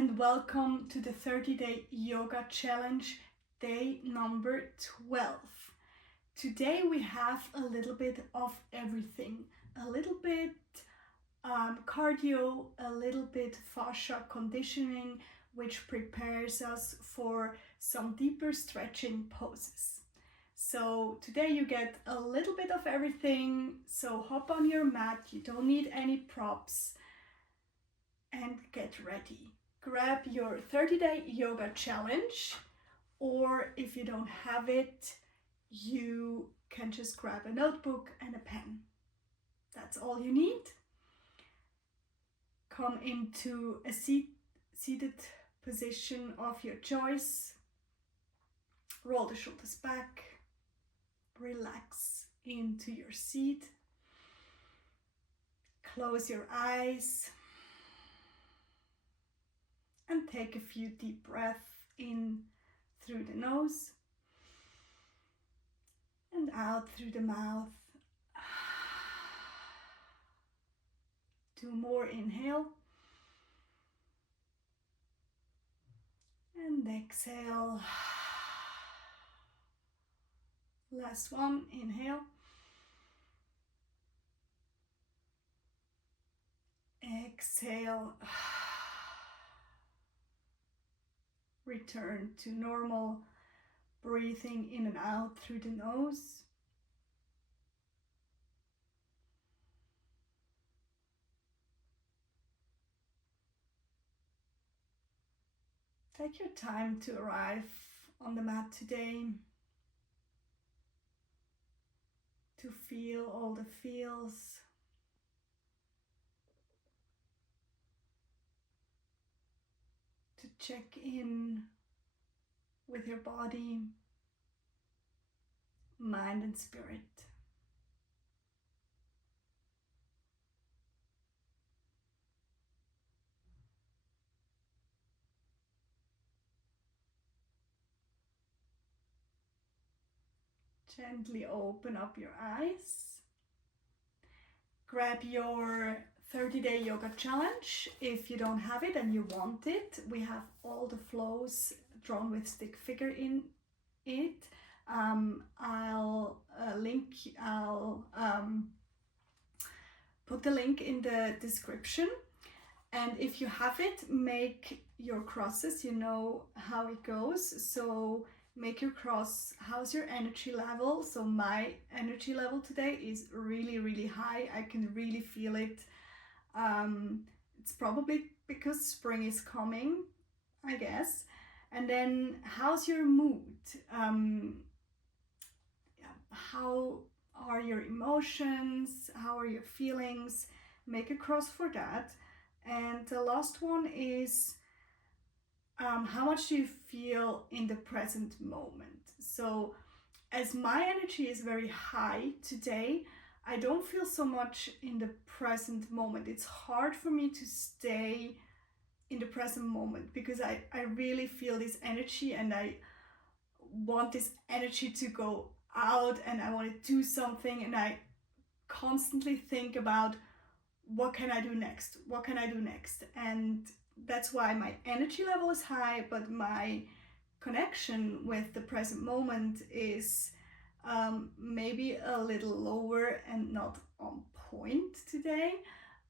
and welcome to the 30-day yoga challenge, day number 12. Today we have a little bit of everything, a little bit cardio, a little bit fascia conditioning, which prepares us for some deeper stretching poses. So today you get a little bit of everything, so hop on your mat, you don't need any props, and get ready. Grab your 30-day yoga challenge, or if you don't have it, you can just grab a notebook and a pen. That's all you need. Come into a seated position of your choice. Roll the shoulders back. Relax into your seat. Close your eyes. And take a few deep breaths in through the nose and out through the mouth. 2 more, inhale and exhale. Last one, inhale. Exhale. Return to normal breathing in and out through the nose. Take your time to arrive on the mat today, to feel all the feels. To check in with your body, mind and spirit. Gently open up your eyes. Grab your 30-day yoga challenge. If you don't have it and you want it, we have all the flows drawn with stick figure in it. I'll put the link in the description. And if you have it, make your crosses. You know how it goes. So make your cross. How's your energy level? So my energy level today is really, really high. I can really feel it. It's probably because spring is coming, I guess. And then how's your mood? How are your emotions? How are your feelings? Make a cross for that. And the last one is how much do you feel in the present moment? So as my energy is very high today, I don't feel so much in the present moment. It's hard for me to stay in the present moment because I really feel this energy and I want this energy to go out and I want to do something, and I constantly think about what can I do next? What can I do next? And that's why my energy level is high, but my connection with the present moment is maybe a little lower and not on point today,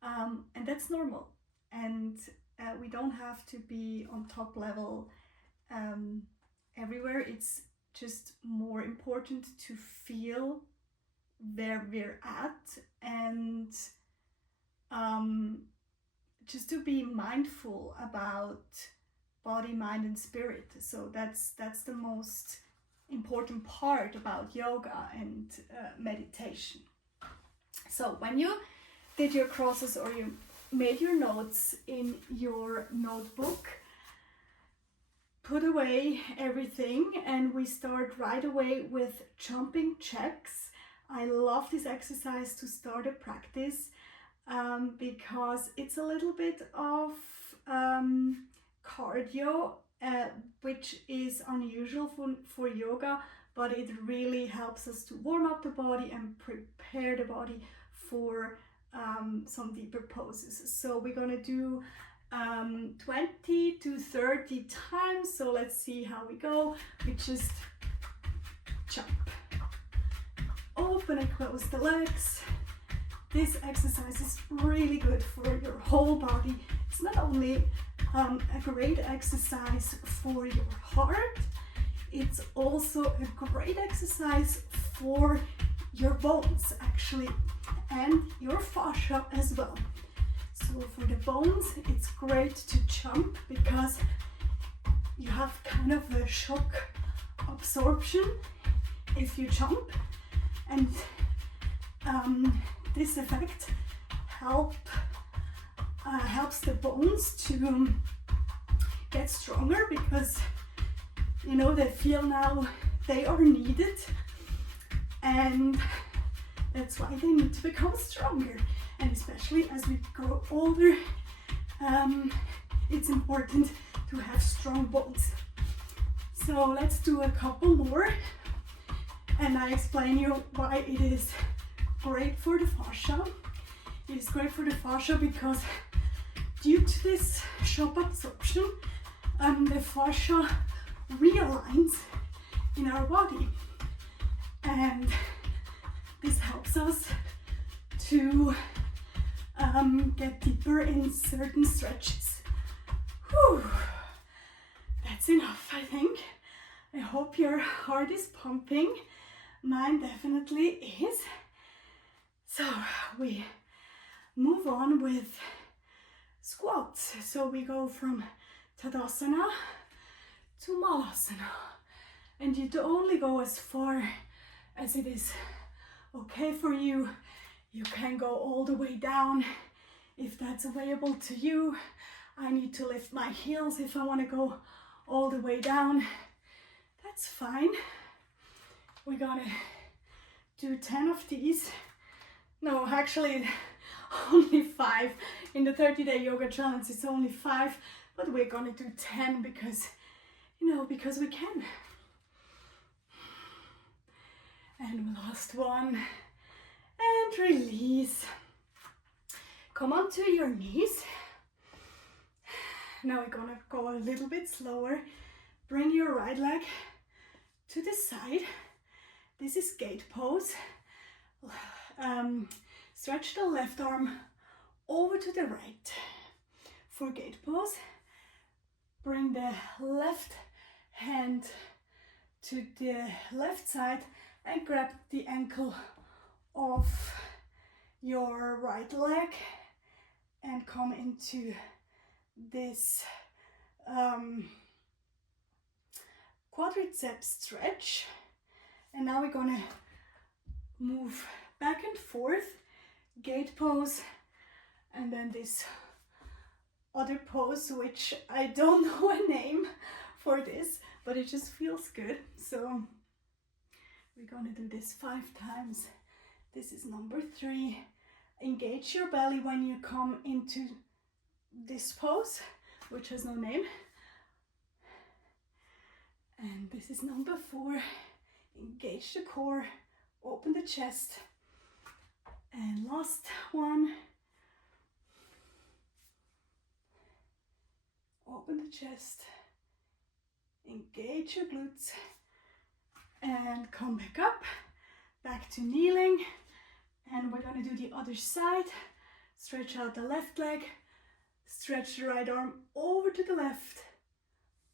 and that's normal. And we don't have to be on top level everywhere. It's just more important to feel where we're at and just to be mindful about body, mind and spirit. So that's the most important part about yoga and meditation. So when you did your crosses or you made your notes in your notebook, put away everything and we start right away with jumping jacks. I love this exercise to start a practice because it's a little bit of cardio, which is unusual for yoga, but it really helps us to warm up the body and prepare the body for some deeper poses. So we're gonna do 20 to 30 times. So let's see how we go. We just jump, open and close the legs. This exercise is really good for your whole body. It's not only a great exercise for your heart, it's also a great exercise for your bones actually, and your fascia as well. So for the bones, it's great to jump because you have kind of a shock absorption if you jump, and this effect helps the bones to get stronger because you know they feel now they are needed, and that's why they need to become stronger. And especially as we grow older, it's important to have strong bones. So let's do a couple more, and I explain you why it is great for the fascia. It is great for the fascia because due to this shock absorption, the fascia realigns in our body, and this helps us to get deeper in certain stretches. Whew. That's enough, I think. I hope your heart is pumping. Mine definitely is. So we move on with squats. So we go from Tadasana to Malasana. And you only go as far as it is okay for you. You can go all the way down if that's available to you. I need to lift my heels if I want to go all the way down. That's fine. We're gonna do 10 of these. No, actually only 5. In the 30-day yoga challenge it's only 5, but we're gonna do 10 because, you know, because we can. And last one. And release. Come onto your knees. Now we're gonna go a little bit slower. Bring your right leg to the side. This is gate pose. Stretch the left arm over to the right. For gate pose, bring the left hand to the left side and grab the ankle of your right leg and come into this quadricep stretch. And now we're gonna move back and forth, gate pose, and then this other pose, which I don't know a name for this, but it just feels good. So we're gonna do this 5 times. This is number 3. Engage your belly when you come into this pose, which has no name. And this is number 4. Engage the core, open the chest. And last one. Open the chest, engage your glutes, and come back up, back to kneeling. And we're gonna do the other side. Stretch out the left leg, stretch the right arm over to the left,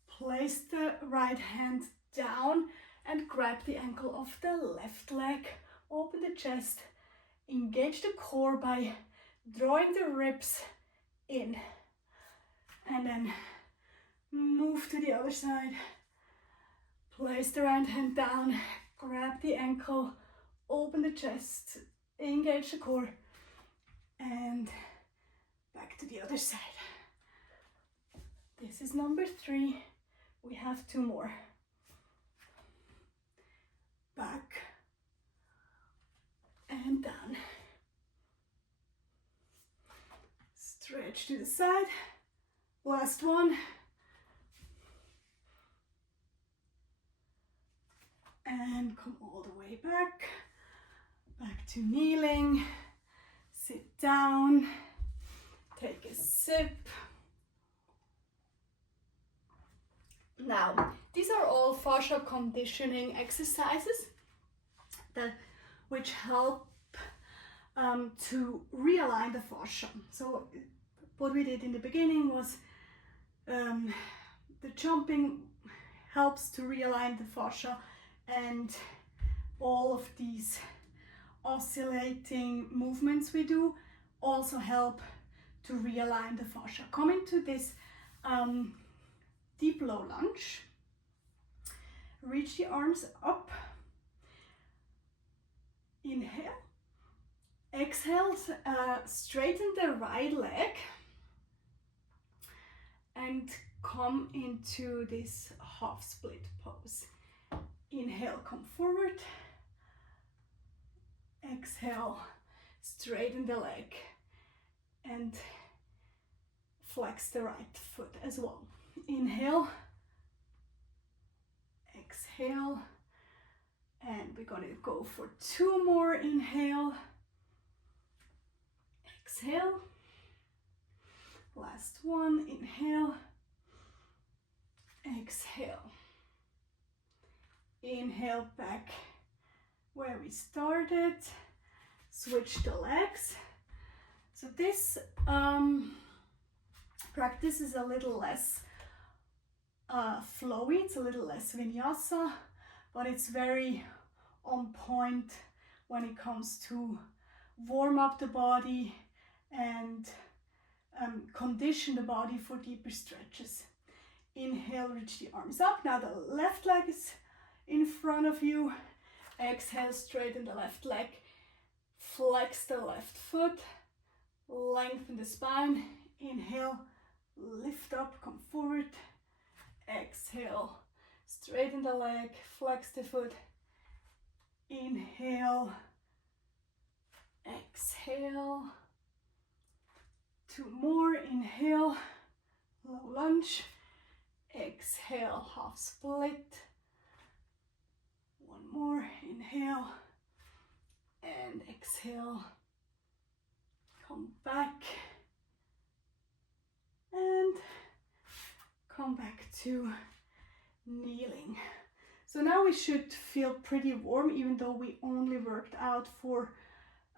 place the right hand down and grab the ankle of the left leg, open the chest, engage the core by drawing the ribs in, and then move to the other side, place the right hand down, grab the ankle, open the chest, engage the core, and back to the other side. This is number 3. We have 2 more. Back and down. Stretch to the side. Last one. And come all the way back. Back to kneeling. Sit down. Take a sip. Now, these are all fascia conditioning exercises which help to realign the fascia. So what we did in the beginning was the jumping helps to realign the fascia, and all of these oscillating movements we do also help to realign the fascia. Coming to this deep low lunge, reach the arms up, inhale, exhale, straighten the right leg and come into this half split pose. Inhale, come forward, exhale, straighten the leg and flex the right foot as well. Inhale, exhale, and we're going to go for 2 more. Inhale, exhale, last one. Inhale, exhale, inhale, back where we started, switch the legs. So this practice is a little less flowy, it's a little less vinyasa, but it's very on point when it comes to warm up the body and condition the body for deeper stretches. Inhale, reach the arms up. Now the left leg is in front of you. Exhale, straighten the left leg, flex the left foot, lengthen the spine. Inhale, lift up, come forward. Exhale, straighten the leg, flex the foot. Inhale, exhale, 2 more. Inhale, low lunge, exhale, half split. 1 more. Inhale and exhale, come back and come back to kneeling. So now we should feel pretty warm, even though we only worked out for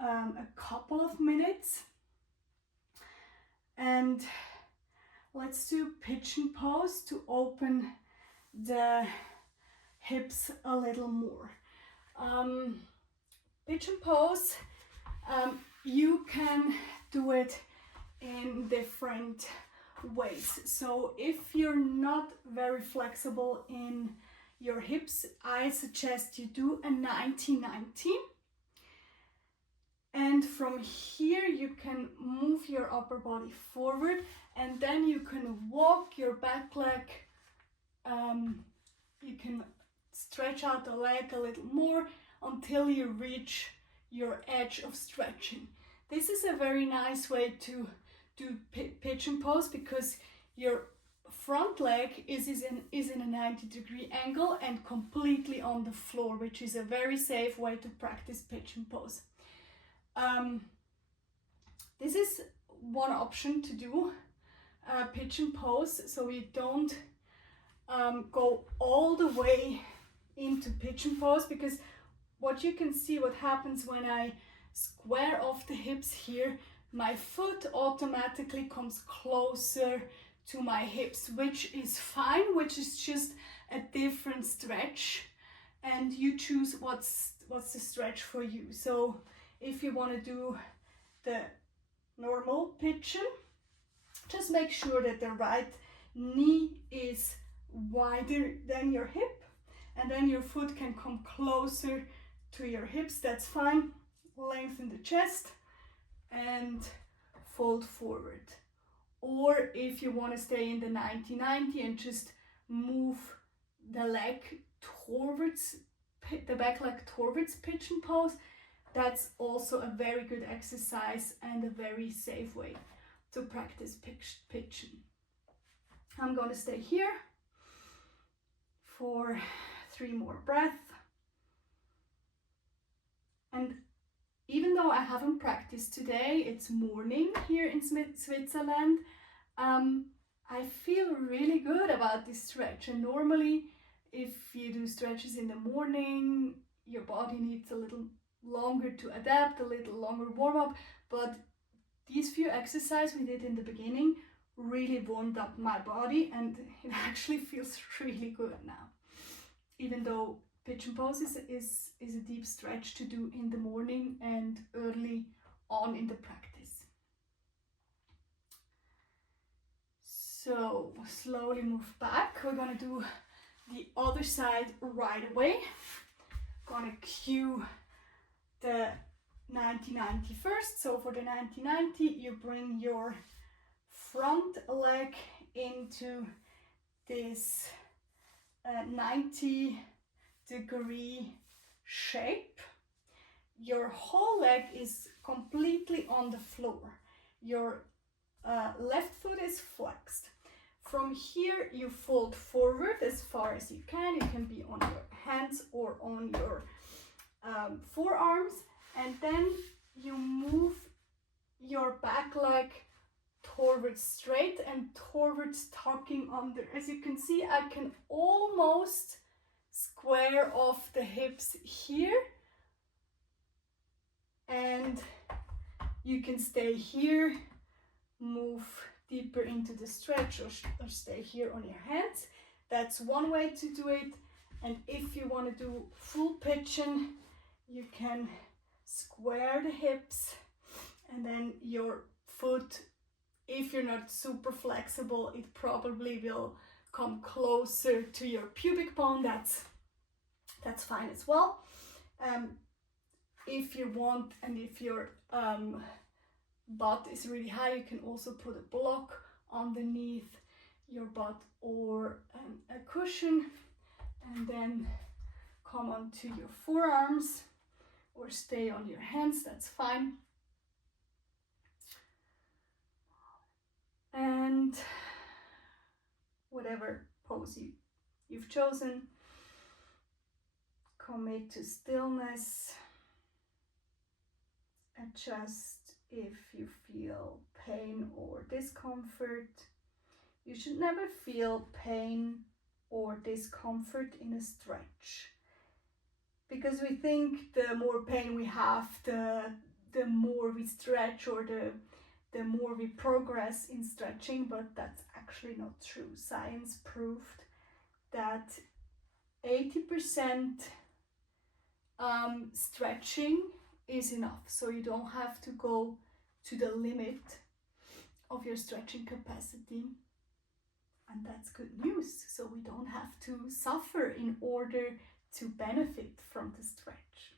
a couple of minutes. And let's do pigeon pose to open the hips a little more. Pigeon pose, you can do it in different ways. So if you're not very flexible in your hips, I suggest you do a 90-90. And from here you can move your upper body forward, and then you can walk your back leg. You can stretch out the leg a little more until you reach your edge of stretching. This is a very nice way to do pigeon pose, because your front leg is in a 90-degree angle and completely on the floor, which is a very safe way to practice pigeon pose. This is one option to do pigeon pose, so you don't go all the way into pigeon pose, because what you can see, what happens when I square off the hips here, my foot automatically comes closer to my hips, which is fine, which is just a different stretch, and you choose what's the stretch for you. So if you want to do the normal pigeon, just make sure that the right knee is wider than your hip, and then your foot can come closer to your hips. That's fine. Lengthen the chest and fold forward. Or if you want to stay in the 90-90 and just move the leg towards the back leg towards pigeon pose, that's also a very good exercise and a very safe way to practice pigeon. I'm going to stay here for 3 more breaths. And even though I haven't practiced today, it's morning here in Switzerland, I feel really good about this stretch. And normally, if you do stretches in the morning, your body needs a little longer to adapt, a little longer warm up. But these few exercises we did in the beginning really warmed up my body, and it actually feels really good now. Even though pigeon pose is a deep stretch to do in the morning and early on in the practice. So slowly move back. We're gonna do the other side right away. Gonna cue the 90-90 first. So for the 90-90, you bring your front leg into this 90-degree shape. Your whole leg is completely on the floor. Your left foot is flexed. From here, you fold forward as far as you can. You can be on your hands or on your forearms, and then you move your back leg towards straight and towards tucking under. As you can see, I can almost square off the hips here, and you can stay here, move deeper into the stretch, or stay here on your hands. That's one way to do it. And if you want to do full pigeon, you can square the hips, and then your foot, if you're not super flexible, it probably will come closer to your pubic bone. That's fine as well. If you want, and if your butt is really high, you can also put a block underneath your butt or a cushion, and then come onto your forearms or stay on your hands. That's fine. And whatever pose you've chosen, commit to stillness. Adjust if you feel pain or discomfort. You should never feel pain or discomfort in a stretch, because we think the more pain we have, the more we stretch, or the more we progress in stretching, but that's actually not true. Science proved that 80% stretching is enough. So you don't have to go to the limit of your stretching capacity. And that's good news. So we don't have to suffer in order to benefit from the stretch.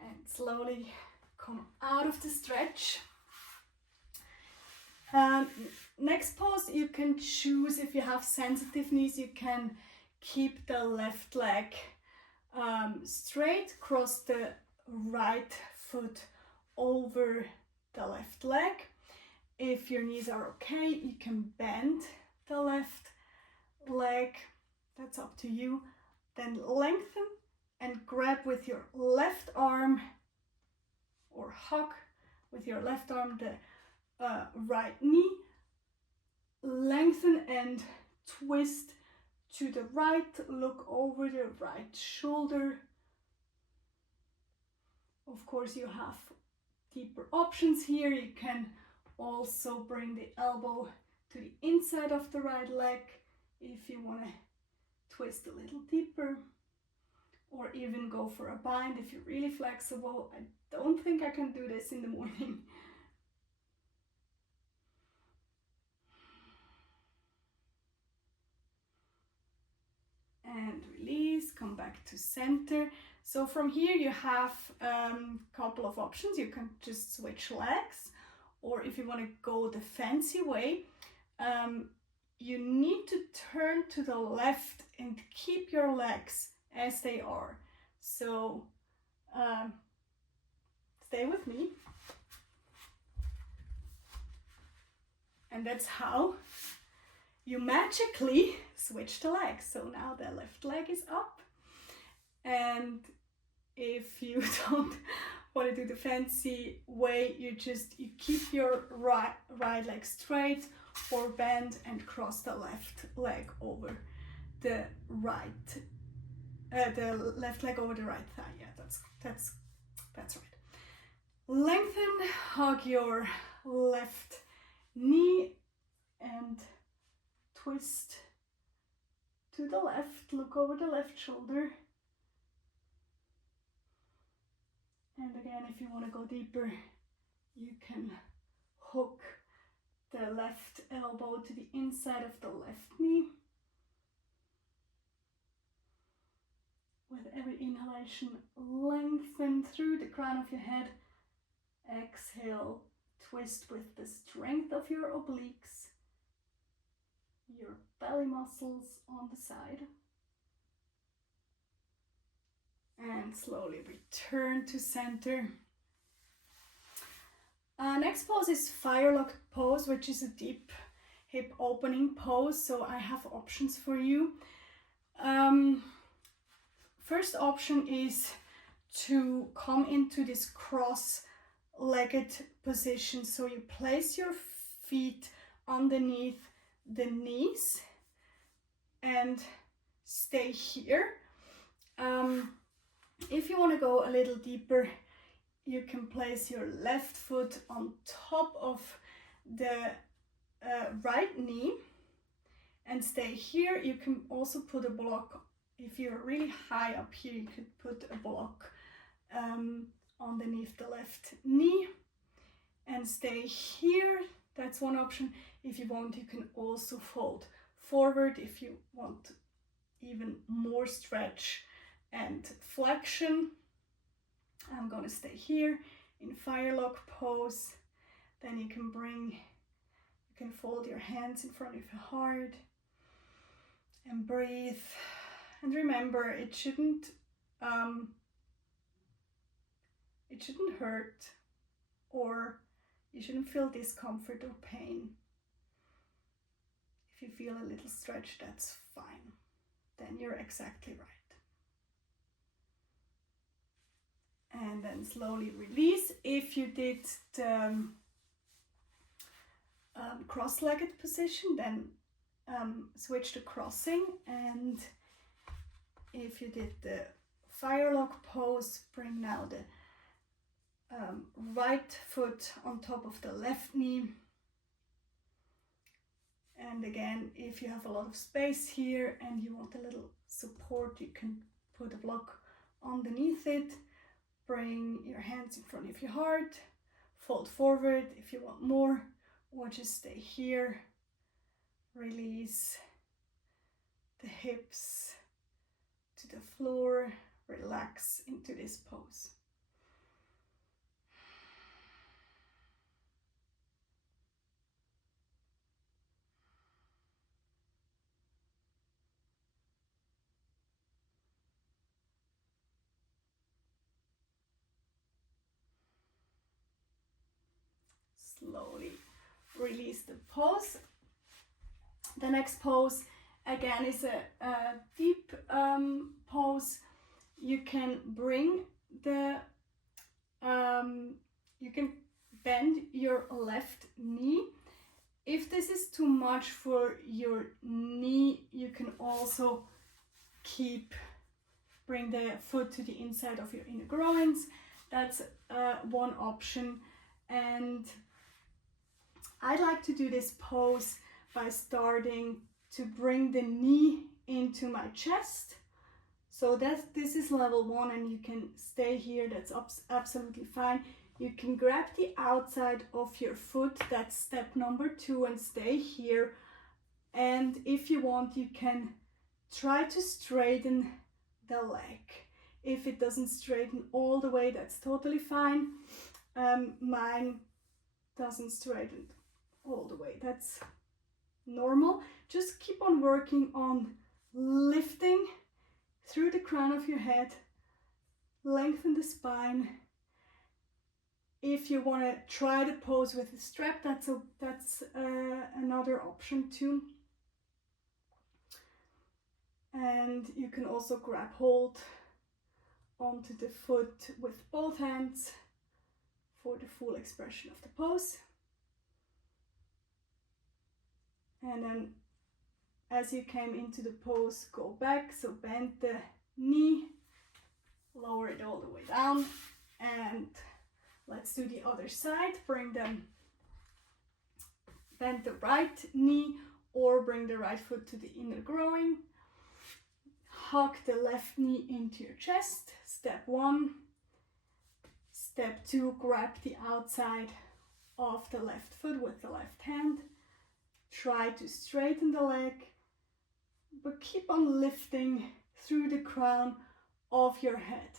And slowly come out of the stretch. Next pose, you can choose, if you have sensitive knees, you can keep the left leg straight, cross the right foot over the left leg. If your knees are okay, you can bend the left leg. That's up to you. Then lengthen and grab with your left arm, or hug with your left arm the right knee. Lengthen and twist to the right. Look over the right shoulder. Of course, you have deeper options here. You can also bring the elbow to the inside of the right leg if you want to twist a little deeper, or even go for a bind if you're really flexible. I don't think I can do this in the morning. And release, come back to center. So from here you have a couple of options. You can just switch legs, or if you want to go the fancy way, you need to turn to the left and keep your legs as they are. So stay with me. And that's how you magically switch the legs. So now the left leg is up. And if you don't want to do the fancy way, you keep your right leg straight or bend and cross the left leg over the right, the left leg over the right thigh. Yeah, that's right. Lengthen, hug your left knee and twist to the left. Look over the left shoulder. And again, if you want to go deeper, you can hook the left elbow to the inside of the left knee. With every inhalation, lengthen through the crown of your head. Exhale, twist with the strength of your obliques, your belly muscles on the side. And slowly return to center. Next pose is firelock pose, which is a deep hip opening pose. So I have options for you. First option is to come into this cross-legged position. So you place your feet underneath the knees and stay here. If you want to go a little deeper, you can place your left foot on top of the right knee and stay here. You can also put a block. If you're really high up here, you could put a block underneath the left knee and stay here. That's one option. If you want, you can also fold forward if you want even more stretch and flexion. I'm going to stay here in firelock pose. Then you can fold your hands in front of your heart and breathe. And remember, it shouldn't hurt, or you shouldn't feel discomfort or pain. If you feel a little stretch, that's fine. Then you're exactly right. And then slowly release. If you did the cross-legged position, then switch to crossing. And if you did the firelock pose, bring now the right foot on top of the left knee. And again, if you have a lot of space here and you want a little support, you can put a block underneath it. Bring your hands in front of your heart, fold forward if you want more, or just stay here. Release the hips to the floor, relax into this pose. Slowly release the pose. The next pose again is a deep pose. You can bring the you can bend your left knee. If this is too much for your knee, you can also bring the foot to the inside of your inner groins. That's one option. And I like to do this pose by starting to bring the knee into my chest. So this is level 1, and you can stay here. That's absolutely fine. You can grab the outside of your foot. That's step number 2, and stay here. And if you want, you can try to straighten the leg. If it doesn't straighten all the way, that's totally fine. Mine doesn't straighten all the way. That's normal. Just keep on working on lifting through the crown of your head. Lengthen the spine. If you want to try the pose with a strap, that's another option too. And you can also grab hold onto the foot with both hands for the full expression of the pose. And then as you came into the pose, go back, so bend the knee, lower it all the way down, and let's do the other side. Bend the right knee or bring the right foot to the inner groin. Hug the left knee into your chest, step 1. Step 2, grab the outside of the left foot with the left hand. Try to straighten the leg, but keep on lifting through the crown of your head.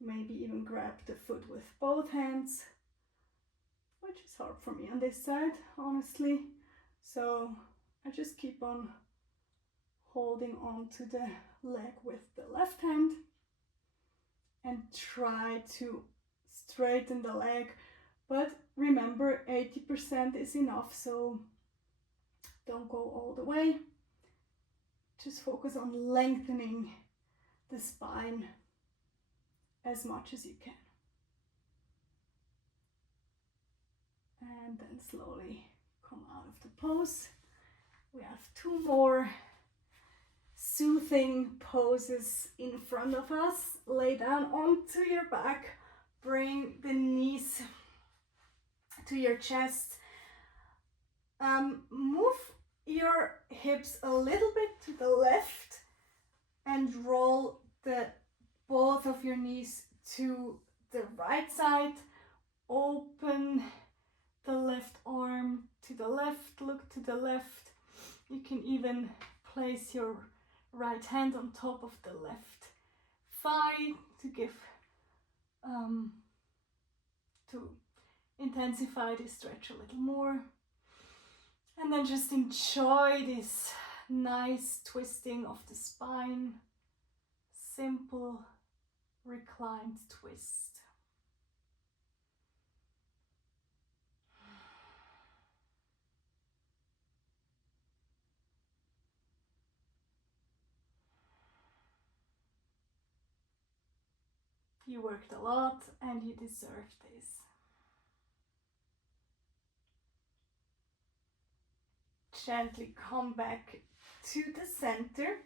Maybe even grab the foot with both hands, which is hard for me on this side, honestly. So I just keep on holding on to the leg with the left hand and try to straighten the leg. But remember, 80% is enough, so don't go all the way. Just focus on lengthening the spine as much as you can. And then slowly come out of the pose. We have 2 more soothing poses in front of us. Lay down onto your back, bring the knees to your chest. Move your hips a little bit to the left and roll both of your knees to the right side. Open the left arm to the left, look to the left. You can even place your right hand on top of the left thigh to give to intensify this stretch a little more. And then just enjoy this nice twisting of the spine. Simple reclined twist. You worked a lot and you deserve this. Gently come back to the center.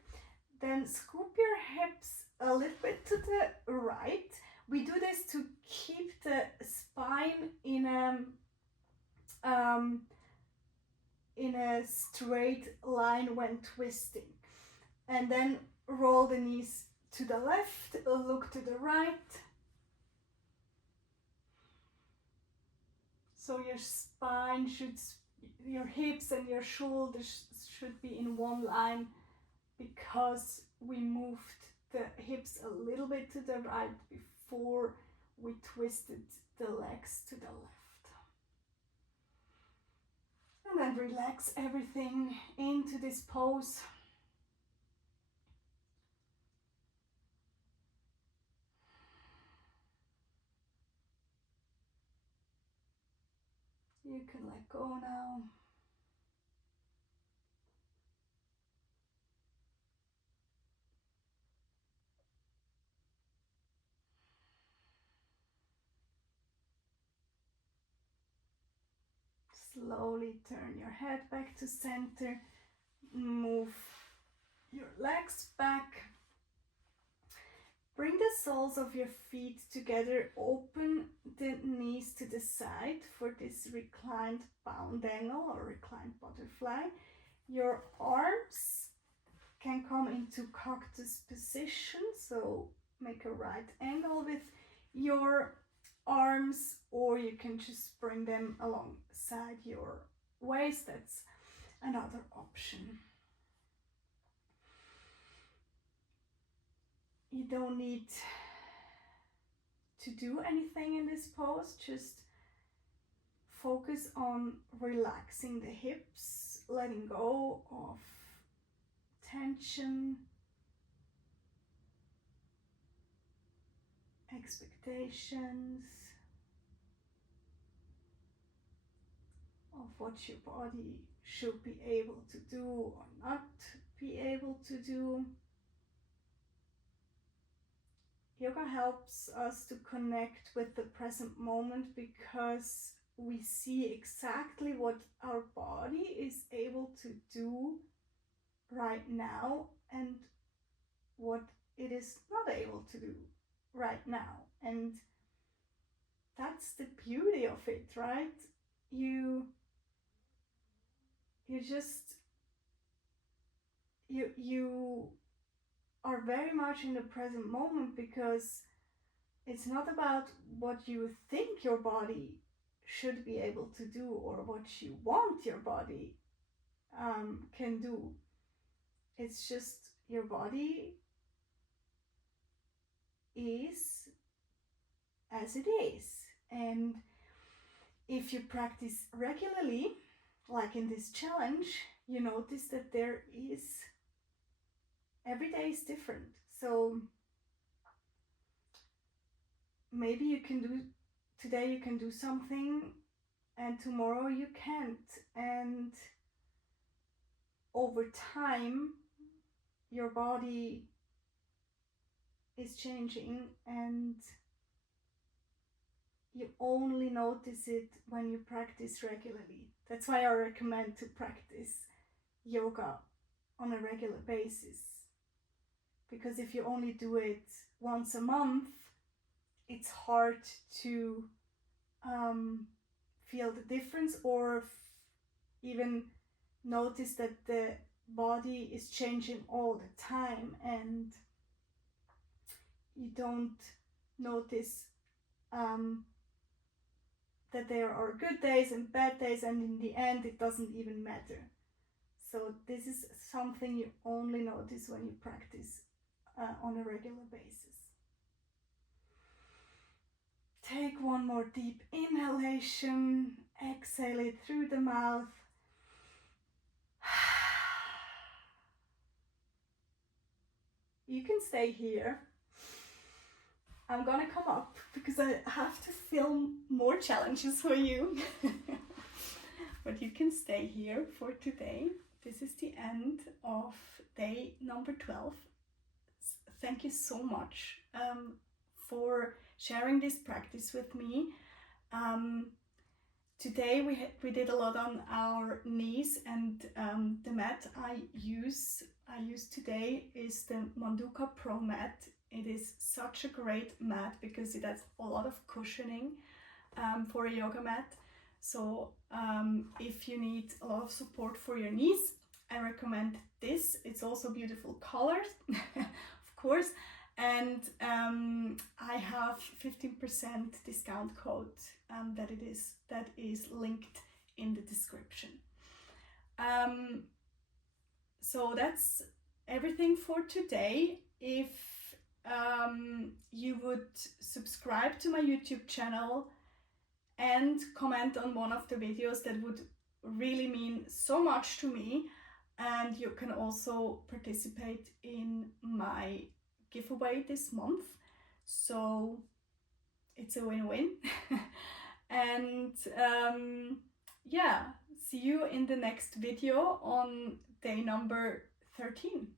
Then scoop your hips a little bit to the right. We do this to keep the spine in a straight line when twisting. And then roll the knees to the left, look to the right. So your spine your hips and your shoulders should be in one line, because we moved the hips a little bit to the right before we twisted the legs to the left. And then relax everything into this pose. You can let go now. Slowly turn your head back to center. Move your legs back. Bring the soles of your feet together. Open the knees to the side for this reclined bound angle or reclined butterfly. Your arms can come into cactus position, so make a right angle with your arms, or you can just bring them alongside your waist. That's another option. You don't need to do anything in this pose, just focus on relaxing the hips, letting go of tension, expectations of what your body should be able to do or not be able to do. yoga helps us to connect with the present moment because we see exactly what our body is able to do right now and what it is not able to do right now. And that's the beauty of it, right? You just you are very much in the present moment because it's not about what you think your body should be able to do or what you want your body can do. It's just your body is as it is. And if you practice regularly, like in this challenge, you notice that there is, every day is different. So maybe you can do, today you can do something and tomorrow you can't. And over time, your body is changing and you only notice it when you practice regularly. That's why I recommend to practice yoga on a regular basis. Because if you only do it once a month, it's hard to feel the difference or even notice that the body is changing all the time, and you don't notice that there are good days and bad days, and in the end it doesn't even matter. So this is something you only notice when you practice on a regular basis. Take one more deep inhalation, exhale it through the mouth. You can stay here. I'm gonna come up because I have to film more challenges for you. But you can stay here for today. This is the end of day number 12. Thank you so much for sharing this practice with me. Today we did a lot on our knees, and the mat I use today is the Manduka Pro mat. It is such a great mat because it has a lot of cushioning for a yoga mat. So if you need a lot of support for your knees, I recommend this. It's also beautiful colors, of course. And I have 15% discount code that is linked in the description. So that's everything for today. If you would subscribe to my YouTube channel and comment on one of the videos, that would really mean so much to me. And you can also participate in my giveaway this month, so it's a win-win. And yeah, see you in the next video on day number 13.